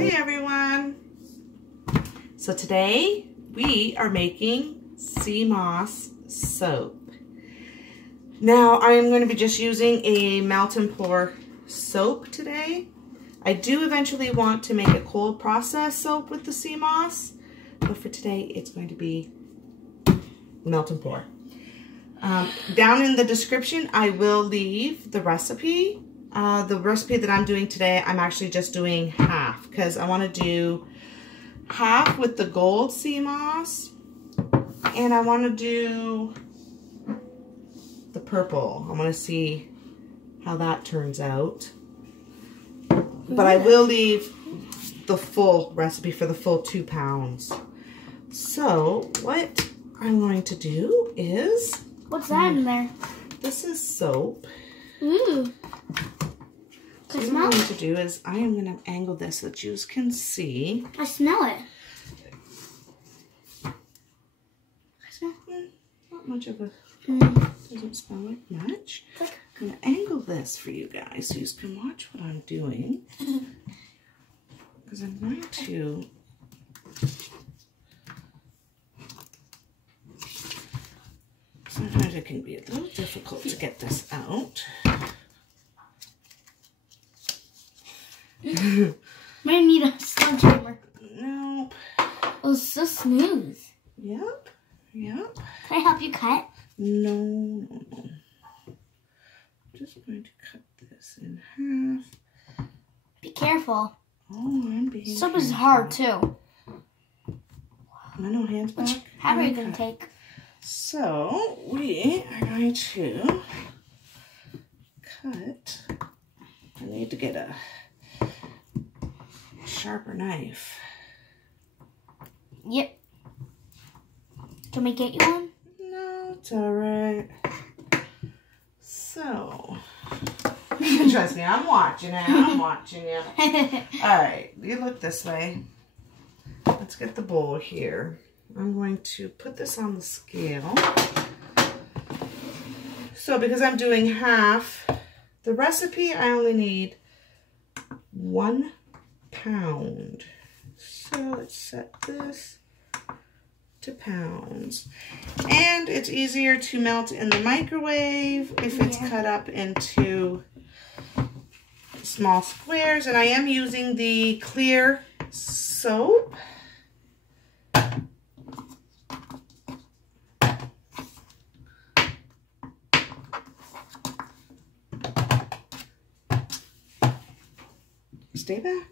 Hey everyone! So today we are making Seamoss soap. Now I am going to be just using a melt and pour soap today. I do eventually want to make a cold process soap with the Seamoss, but for today it's going to be melt and pour. Down in the description I will leave the recipe. The recipe that I'm doing today, I'm actually just doing half because I want to do half with the gold Seamoss and I want to do the purple. I want to see how that turns out. But I will leave the full recipe for the full 2 pounds. So what I'm going to do is... What's that in there? This is soap. Ooh. So what I'm going to do is I am going to angle this so that you can see. I smell it. I smell not much of a, doesn't smell like much. I'm going to angle this for you guys so you can watch what I'm doing. Because I'm going to sometimes it can be a little difficult to get this out. Might need a sledgehammer. Nope. Oh, it's so smooth. Yep. Yep. Can I help you cut? No. I'm just going to cut this in half. Be careful. Oh, I'm being Soap is hard too. I know, hands back. How are you going to take? So, we are going to cut. I need to get a sharper knife. Yep. Can we get you one? No, it's alright. So, trust me, I'm watching it. I'm watching you. Alright, you look this way. Let's get the bowl here. I'm going to put this on the scale. So because I'm doing half, the recipe I only need 1 pound. So let's set this to pounds. And it's easier to melt in the microwave if it's cut up into small squares. And I am using the clear soap. Stay back.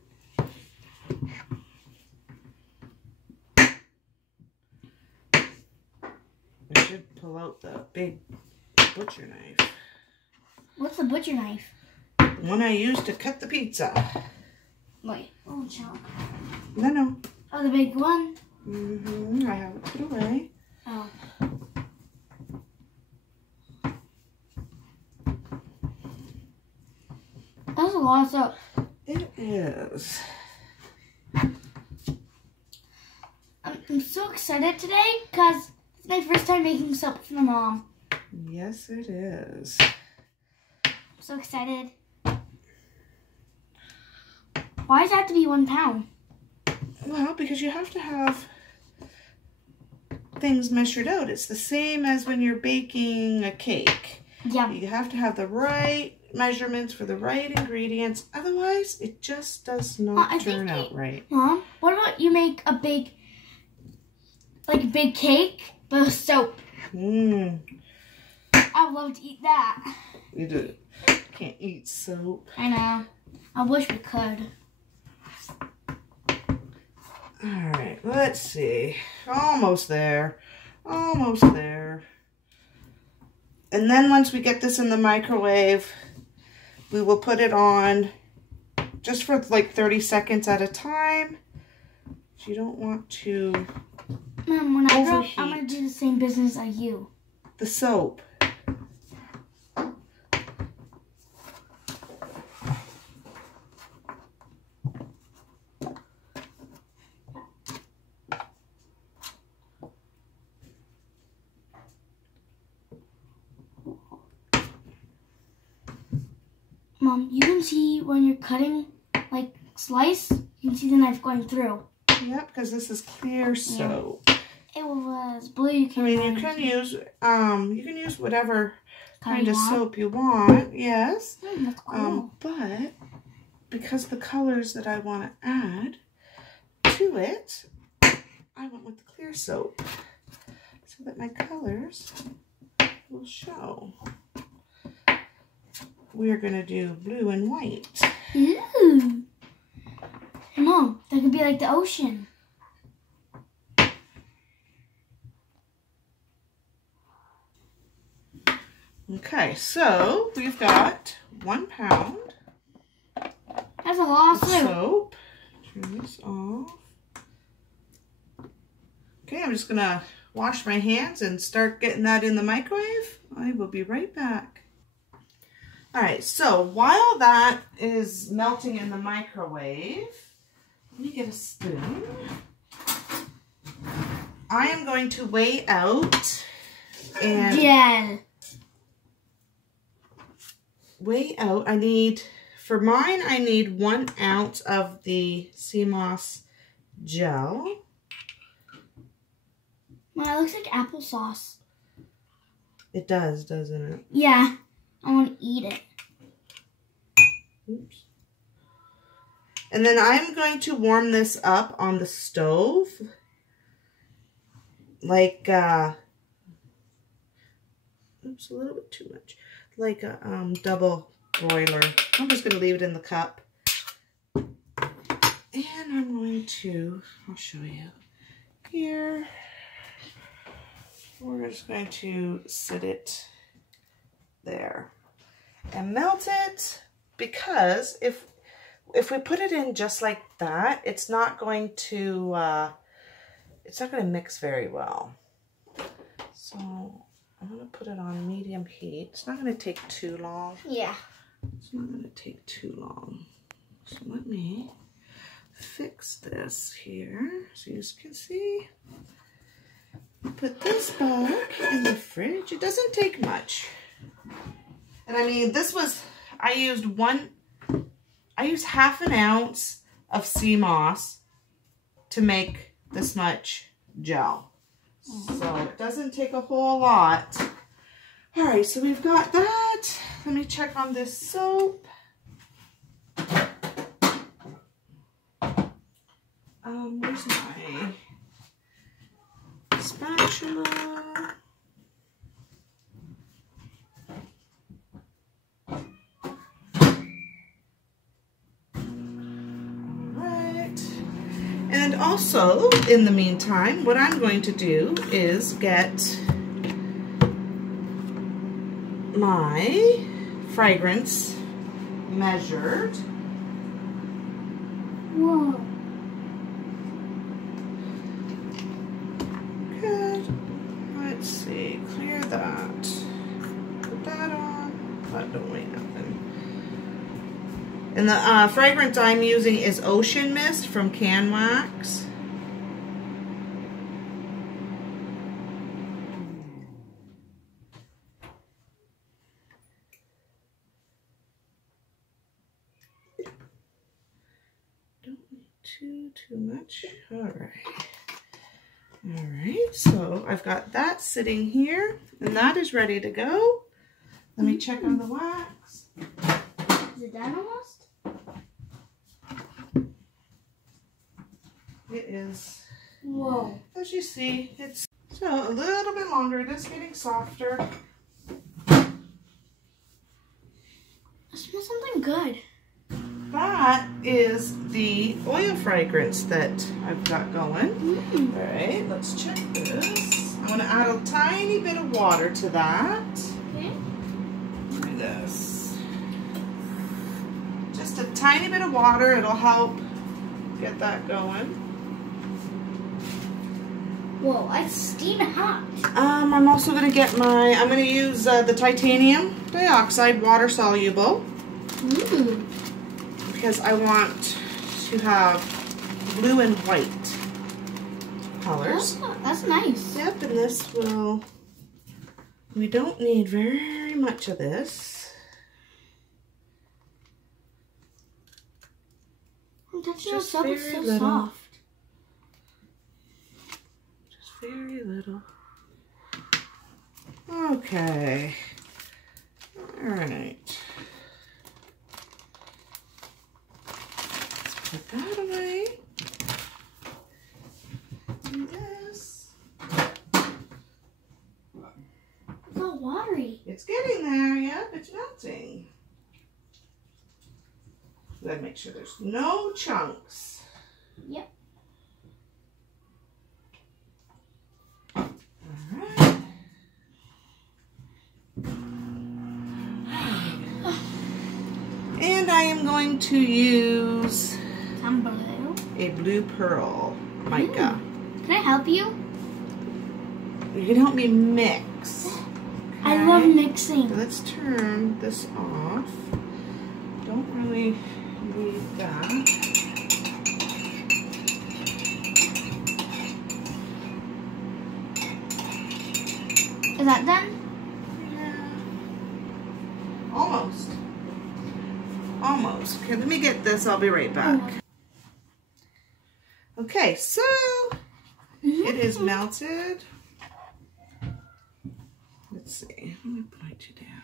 I should pull out the big butcher knife. What's the butcher knife? The one I used to cut the pizza. Wait. Oh, chunk. No. Oh, the big one? I have it put away. Oh. That's a lot of soap. It is. I'm so excited today because it's my first time making soap for my mom. Yes, it is. I'm so excited. Why does it have to be 1 pound? Well, because you have to have things measured out. It's the same as when you're baking a cake. Yeah. You have to have the right measurements for the right ingredients. Otherwise, it just does not turn out right. Mom, what about you make a big, like a big cake, but with soap? I would love to eat that. You do. Can't eat soap. I know. I wish we could. All right, let's see. Almost there. Almost there. And then once we get this in the microwave, we will put it on just for like 30 seconds at a time. You don't want to Mom, when I grow up, overheat. I'm going to do the same business as you. The soap. Mom, you can see when you're cutting, like, slice, You can see the knife going through. Yep, because this is clear soap. It was blue. You can you can use whatever kind of soap you want. Yes. That's cool. But because the colors that I want to add to it, I went with the clear soap so that my colors will show. We're going to do blue and white. Ooh. Mom, that could be like the ocean. Okay, so we've got 1 pound. That's a lot of soap. Turn this off. Okay, I'm just going to wash my hands and start getting that in the microwave. I will be right back. Alright, so while that is melting in the microwave, let me get a spoon. I am going to weigh out and weigh out. For mine, I need 1 ounce of the Seamoss gel. Wow, it looks like applesauce. It does, doesn't it? Yeah, I want to eat it. Oops. And then I'm going to warm this up on the stove. Like, oops, a little bit too much. Like a double broiler. I'm just going to leave it in the cup. And I'm going to, I'll show you here. We're just going to sit it there and melt it, because if we put it in just like that, it's not going to mix very well. So I'm going to put it on medium heat. It's not going to take too long. Yeah. It's not going to take too long. So let me fix this here so you can see. Put this back in the fridge. It doesn't take much. And I mean, I used half an ounce of Seamoss to make this much gel. So it doesn't take a whole lot. All right, so we've got that. Let me check on this soap. Where's my spatula? Alright. And also, in the meantime, what I'm going to do is get my fragrance measured. Whoa. Let's see, clear that. Put that on. That don't weigh nothing. And the fragrance I'm using is Ocean Mist from Can Wax. Don't need too much. All right. All right, so I've got that sitting here, and that is ready to go. Let me check on the wax. Is it done almost? It is. Whoa. As you see, it's so a little bit longer. It is getting softer. It smells something good. That is the oil fragrance that I've got going. All right, let's check this. I'm going to add a tiny bit of water to that. Okay. Look at this. Just a tiny bit of water. It'll help get that going. Whoa, it's steaming hot. I'm also going to get I'm going to use the titanium dioxide water soluble. Because I want to have blue and white colors. Oh, that's nice. Yep, and this we don't need very much of this. I'm touching Just the soap, it's very so little. soft. Just very little. Okay. All right. Let's put that away. Do this. It's all watery. It's getting there, yep, it's melting. Then make sure there's no chunks. Yep. Alright. And I am going to use Some blue. a blue pearl mica. Can I help you? You can help me mix. I love Okay? mixing. Let's turn this off. Don't really need that. Is that done? Yeah. Almost. Almost. Okay, let me get this. I'll be right back. Okay, so it is melted. Let's see. Let me point you down.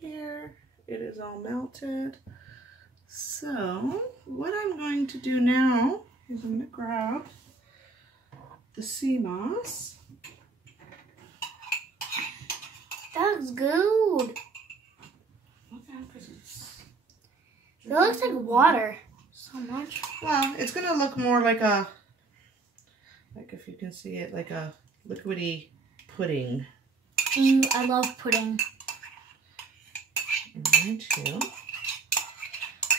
Here, it is all melted. So, what I'm going to do now is I'm going to grab the Seamoss. That looks good. Look out, 'cause it's... It looks like water. So much. Well, it's going to look more like a, like if you can see it, like a liquidy pudding. I love pudding. And I too.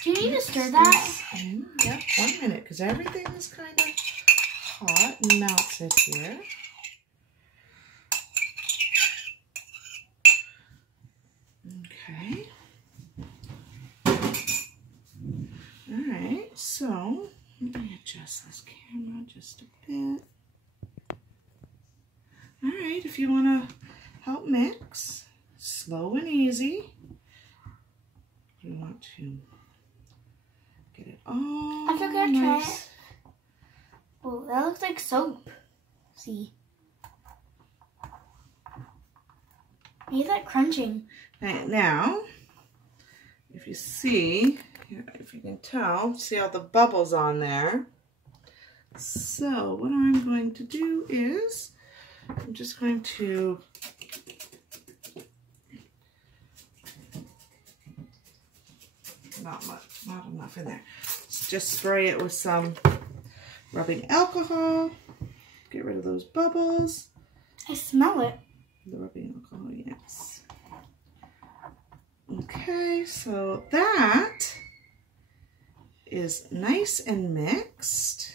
Do you need to stir that? Yep, 1 minute, because everything is kind of hot and melted here. Okay. Alright, so let me adjust this camera just a bit. Alright, if you want to help mix, slow and easy. You want to get it all I'm still gonna try nice. it. Oh, that looks like soap. See? I hear that crunching. Right, now, if you see, if you can tell, see all the bubbles on there. So what I'm going to do is, I'm just going to not enough in there. Just spray it with some rubbing alcohol. Get rid of those bubbles. I smell it. The rubbing alcohol, yes. Okay, so that is nice and mixed.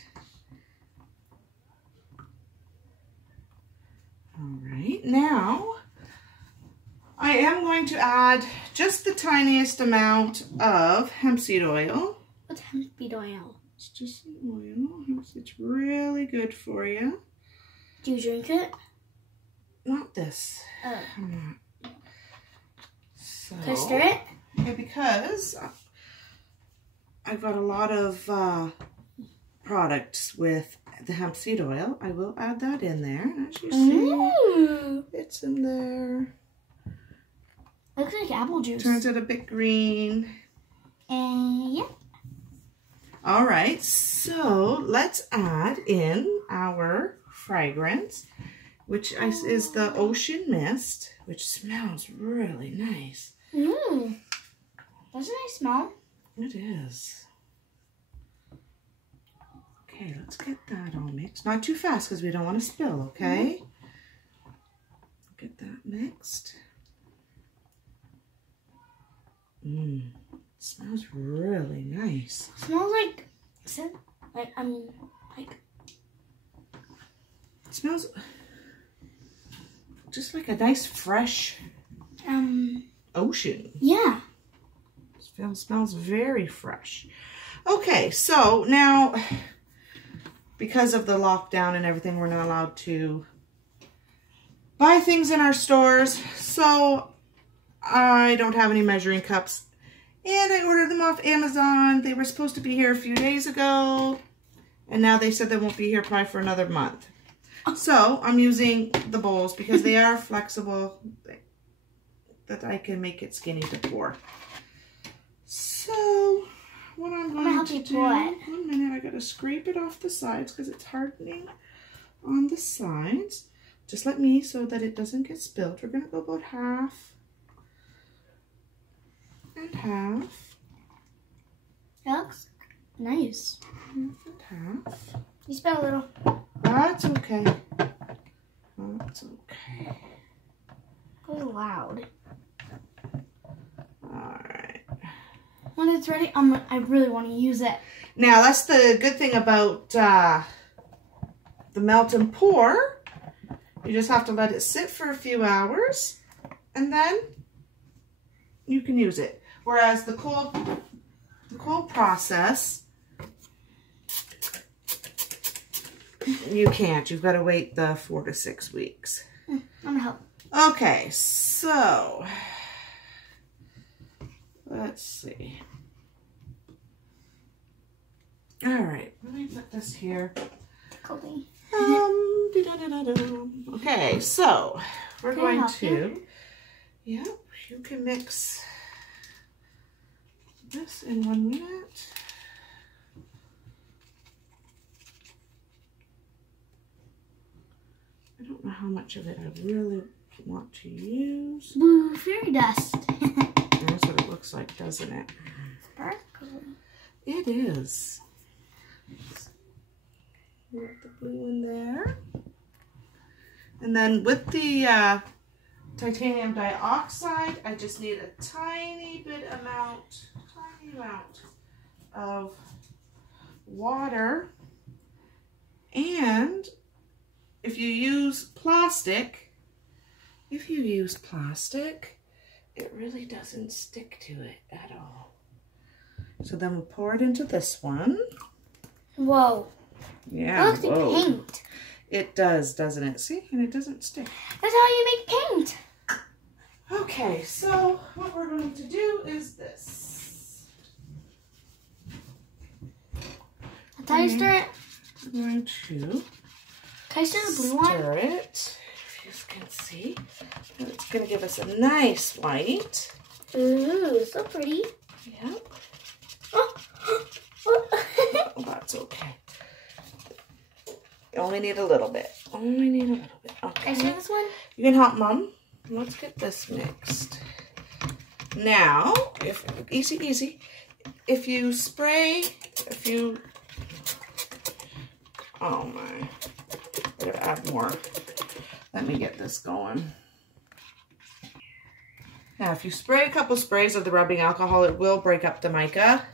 All right, now I am going to add just the tiniest amount of hemp seed oil. What's hemp seed oil? It's just some oil. It's really good for you. Do you drink it? Not this. Oh. I'm not. So, Can I stir it? yeah, because I've got a lot of products with the hemp seed oil. I will add that in there. As you see, Ooh. it's in there. Looks like apple juice. Turns it a bit green. And yeah. All right, so let's add in our fragrance, which is the Ocean Mist, which smells really nice. Ooh. Doesn't it smell? It is. Okay, let's get that all mixed. Not too fast because we don't want to spill, okay? Get that mixed. Mmm, smells really nice. Smells like, It smells just like a nice fresh ocean. Yeah. It smells very fresh. Okay, so now because of the lockdown and everything, we're not allowed to buy things in our stores. So I don't have any measuring cups And I ordered them off Amazon. They were supposed to be here a few days ago. And now they said they won't be here probably for another month. So I'm using the bowls because they are flexible, that I can make it skinny to pour. So what I'm going to do, 1 minute, I gotta scrape it off the sides because it's hardening on the sides. Just let me, so that it doesn't get spilled. We're gonna go about half and half. That looks nice. Half and half. You spilled a little. That's okay. That's okay. Go loud. Alright. When it's ready, I really want to use it. Now, that's the good thing about the melt and pour. You just have to let it sit for a few hours, and then you can use it. Whereas the cold process, you can't. You've got to wait the 4 to 6 weeks. I'm gonna help. Okay, so let's see. All right, let me put this here. Okay, so we're going to. Yep, you can mix this in 1 minute. I don't know how much of it I really want to use. Blue fairy dust. That's what it looks like, doesn't it? Sparkly. It is. Put the blue in there. And then with the titanium dioxide, I just need a tiny amount of water. And if you use plastic, it really doesn't stick to it at all. So then we'll pour it into this one. Whoa. Yeah. It looks like paint. It does, doesn't it? See? And it doesn't stick. That's how you make paint. Okay, so what we're going to do is this. That's how you stir it. We're going to Can I stir the blue one? stir it. If you can see. And it's going to give us a nice white. Ooh, so pretty. Yep. Oh. Oh, that's okay. You only need a little bit. Okay. Can I stir this one? You can help Mom. Let's get this mixed. Now, easy. If you spray oh my, I gotta add more. Let me get this going. Now, if you spray a couple sprays of the rubbing alcohol, it will break up the mica.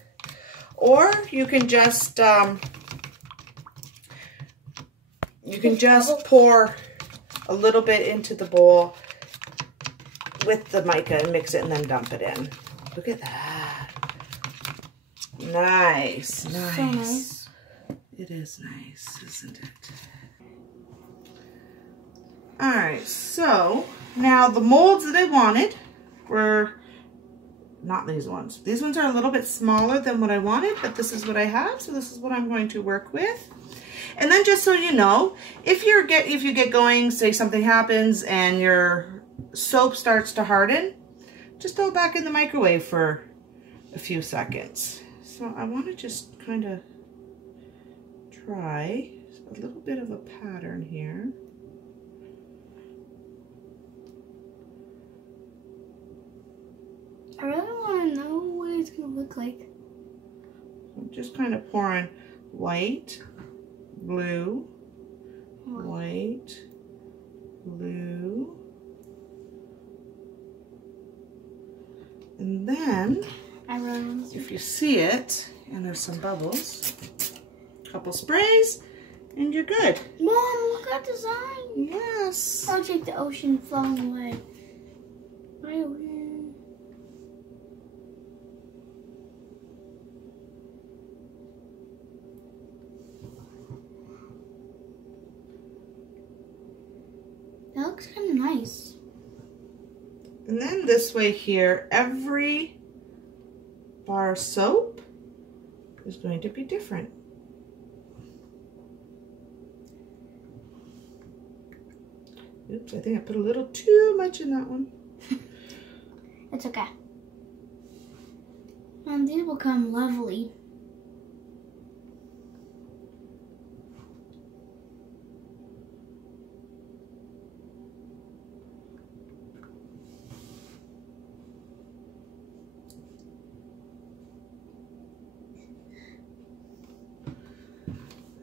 Or you can just pour a little bit into the bowl with the mica and mix it and then dump it in. Look at that. Nice. So nice. It is nice, isn't it? All right, so now the molds that I wanted were not these ones. These ones are a little bit smaller than what I wanted, but this is what I have, so this is what I'm going to work with. And then just so you know, if you get going, say something happens and your soap starts to harden, just throw it back in the microwave for a few seconds. So I want to just kind of try a little bit of a pattern here. I really want to know what it's going to look like. I'm just kind of pouring white, blue, white, blue. And then, if you see it, and there's some bubbles, a couple sprays, and you're good. Mom, look at the design. Yes. I'll take the ocean flowing away. That looks kind of nice. And then this way here, every bar soap is going to be different. Oops, I think I put a little too much in that one. It's okay. And these will come lovely.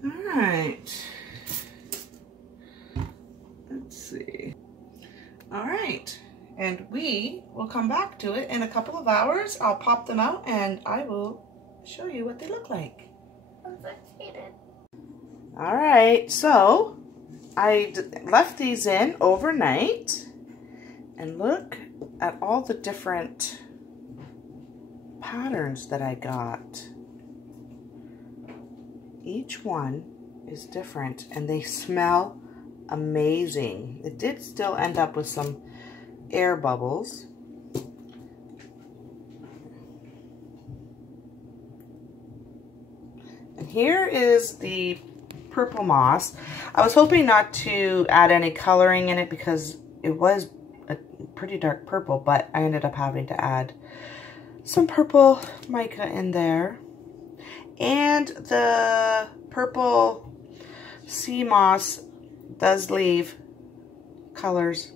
All right. Let's see. All right. And we will come back to it in a couple of hours. I'll pop them out and I will show you what they look like. I'm so excited. All right, so I left these in overnight and look at all the different patterns that I got. Each one is different and they smell amazing. It did still end up with some air bubbles. And here is the purple moss. I was hoping not to add any coloring in it because it was a pretty dark purple, but I ended up having to add some purple mica in there. And the purple Seamoss does leave colors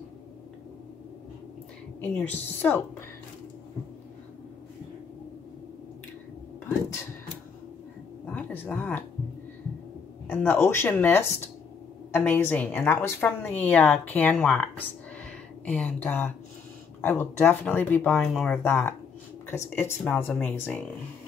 in your soap. But that is that. And the ocean mist, amazing. And that was from the can wax. And I will definitely be buying more of that because it smells amazing.